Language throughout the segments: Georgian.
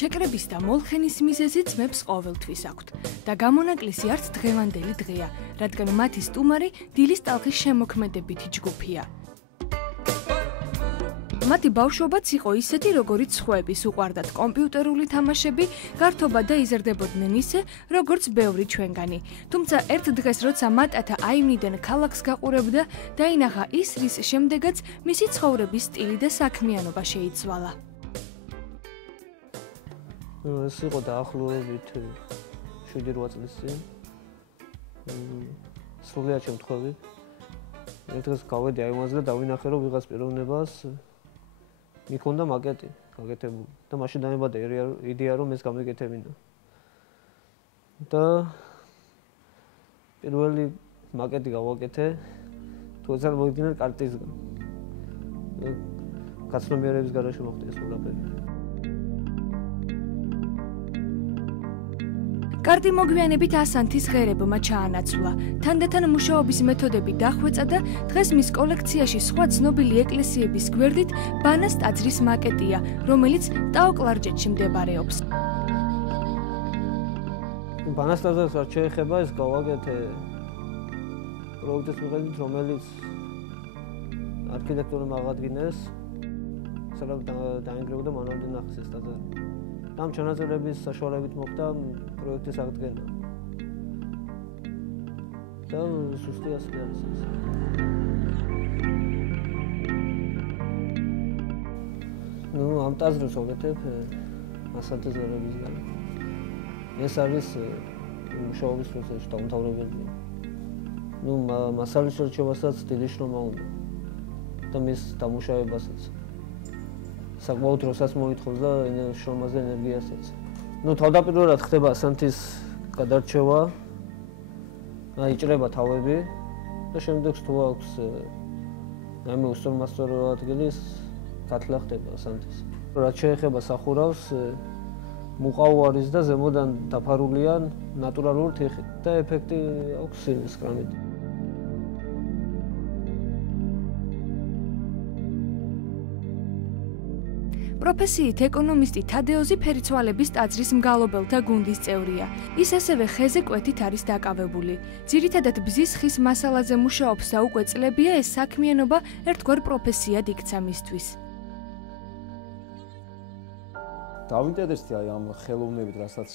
შეკრების და მოლხენის მიზეზი ძმებს ყოველთვის აქვთ და გამონაკლისი არც დღევანდელი დღეა, რადგან მათი სტუმარი დილის ტალღის შემოქმედებითი ჯგუფია. მათი ბავშვობაც იყო ისეთი, როგორიც სხვების, უყვარდათ კომპიუტერული თამაშები, გართობა და იზრდებოდნენ ისე, როგორც ბევრი ჩვენგანი. თუმცა ერთ დღეს, როცა მატათა აივნიდან ქალაქს გაყურებდა, დაინახა ის, რის შემდეგაც მისი ცხოვრების სტილი და საქმიანობა შეიცვალა. ეს იყო დაახლოებით 7-8 წლის წინ. სრულიად შემთხვევით. ერთ დღეს გავედი აივანზე და დავინახე, რომ ვიღაც პიროვნებას მიქონდა მაკეტი გაკეთებული და მაშინ დამებადა იდეა, რომ ეს გამეკეთებინა. და პირველი მაკეტი გავაკეთე, თუმცა მოგიდგინე კარტისგან. გაცნობიერების გარშემო მოხდა ეს ყველაფერი. კარტი მოგვიანებით ასანთის ღერებმა ჩაანაცვლა. თანდათან მუშაობის მეთოდები დახვეწა და დღეს მის კოლექციაში სხვა ცნობილი ეკლესიების გვერდით ბანას ტაძრის მაკეტია, რომელიც ტაო-კლარჯეთში მდებარეობს. ბანას ტაძარს რაც შეეხება, ეს გავაკეთე პროექტის მიხედვით, რომელიც არქიტექტურამ აღადგინეს, სადაც დაინგრევა მანამდე ნახეს ეს ტაძარი. ამ ჩანაწერების საშუალებით მოხდა პროექტის აღდგენა. და სუსტი ასე არის ეს. ამ ტაძრს ვაკეთებ ასათეზერებისგან. ეს არის მუშაობის პროცესში დაუმთავრებელი. მასალის შერჩევასაც დიდი შრომა უნდა და მის დამუშავებასაც. საკმაოდ დროსაც მოითხოვს და შრომაზე ენერგიასაც. თავდაპირველად ხდება ასანთის გადარჩევა, იჭრება თავები და შემდეგ თუ აქვს რაიმე უსწორმასწორო ადგილის გათლა ხდება ასანთის. რაც შეეხება სახურავს, მუყაო არის და ზემოდან დაფარულია ნატურალური თიხით და ეფექტი აქვს სკრამით. პროფესიით ეკონომისტი თადეოზი ფერიცვალების ტაძრის მგალობელთა გუნდის წევრია. ის ასევე ხეზე კვეთით არის დაკავებული. ძირითადად ბზის ხის მასალაზე მუშაობს და უკვე წლებია ეს საქმიანობა ერთგვარ პროფესიად იქცა მისთვის. დავინტერესდი ამ ხელოვნებით, რასაც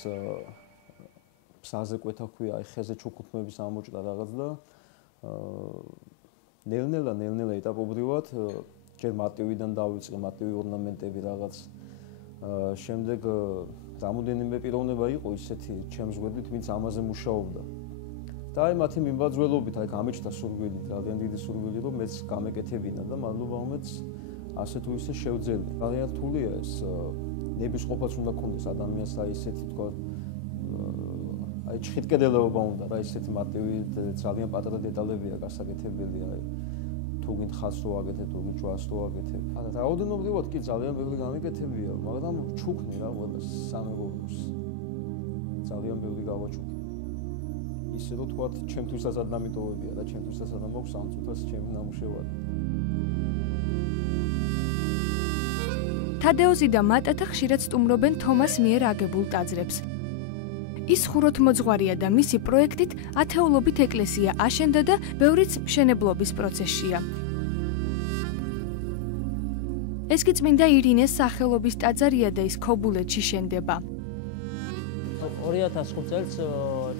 ბზაზე კვეთა ქვია, ხეზე ჩუქუთმების ამოჭრა რაღაც და ნელ-ნელა ეტაპობრივად ჯერ მატივიდან დავიწყე, მატივი ორნამენტები რაღაც. შემდეგ რამოდენიმე პიროვნება იყო ისეთი ჩემს გვერდით, ვინც ამაზე მუშაობდა. და აი მათი მიმბაძველობით აი გამეჩნდა სურვილი, ძალიან დიდი სურვილი, რომ მეც გამეკეთებინა და მადლობა უმეც ასე თუ ისე შევძელი. ძალიან რთულია ეს, ნების ყოფაც უნდა ქონდეს ადამიანს აი ესეთი თქვა აი ჩხიტკედელობა უნდა რა, ისეთი მატივი ძალიან პატარა დეტალებია გასაკეთებელი აი. თუ გინდ ხაზს რო ვაკეთებ, თუ გინდ ჯვარს რო ვაკეთებ. რაოდენობრივად კი ძალიან ბევრი გამეკეთებია, მაგრამ ჩუქნი რა ყველა სამეგობროს. ძალიან ბევრი გავაჩუქე. ისე რომ თქვა, ჩემთვისაც ადამიანოვებია და ჩემთვისაც არ მაქვს ამ წუთას ჩემი ნამუშევარი. თადეოზი და მატათა ხშირად სტუმრობენ თომას მიერ აგებულ ტაძრებს. ის ხუროთმოძღვარია და მისი პროექტით ათეულობით ეკლესია აშენდა და ბევრიც მშენებლობის პროცესშია. ეს კი წმინდა ირინეს სახელობის ტაძარია და ის ქობულეთში შენდება. 2005 წელს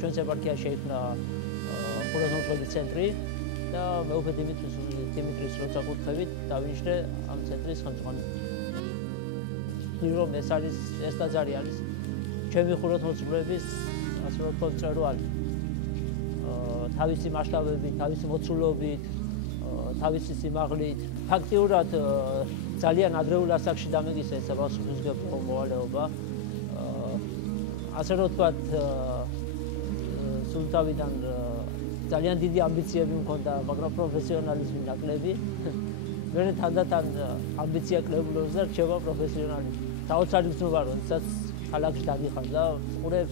ჩვენს ეპარქიაში შეიქმნა ხუროთმოძღვრის ცენტრი და მეუფე დიმიტრის როცა კურთხევით დავინიშნე ამ ცენტრის ხელმძღვანელი. რომ ეს ტაძარი არის ჩემი ხუროთმოძღვრების ასე ვთქვათ მწვერვალი. თავისი მასშტაბებით, თავისი მოცულობით, თავისი სიმაღლით. ფაქტიურად ძალიან ადრეულ ასაკში დამეგისა ეს პასუხისმგებლო მოვალეობა. ასე რომ ვთქვათ, სულ თავიდან ძალიან დიდი ამბიციები მქონდა, მაგრამ პროფესიონალიზმი ნაკლები. მე თანდათან ამბიცია კლებულობს და რჩება პროფესიონალიზმი. საოცარი გზნობა, როდესაც ქალაქში დაგიხარ და ყურებ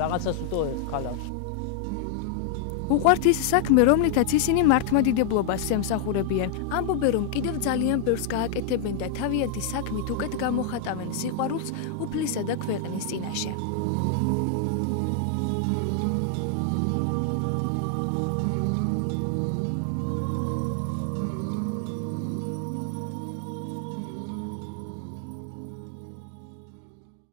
რაღაცას უტოვებ ქალაქში. უყვართ ის საქმე, რომლითაც ისინი მართლმადიდებლობას ემსახურებიან. ამბობენ, რომ კიდევ ძალიან ბევრს გააკეთებენ და თავიანთი საქმით უკეთ გამოხატავენ სიყვარულს უფლისა და ქვეყნის წინაშე.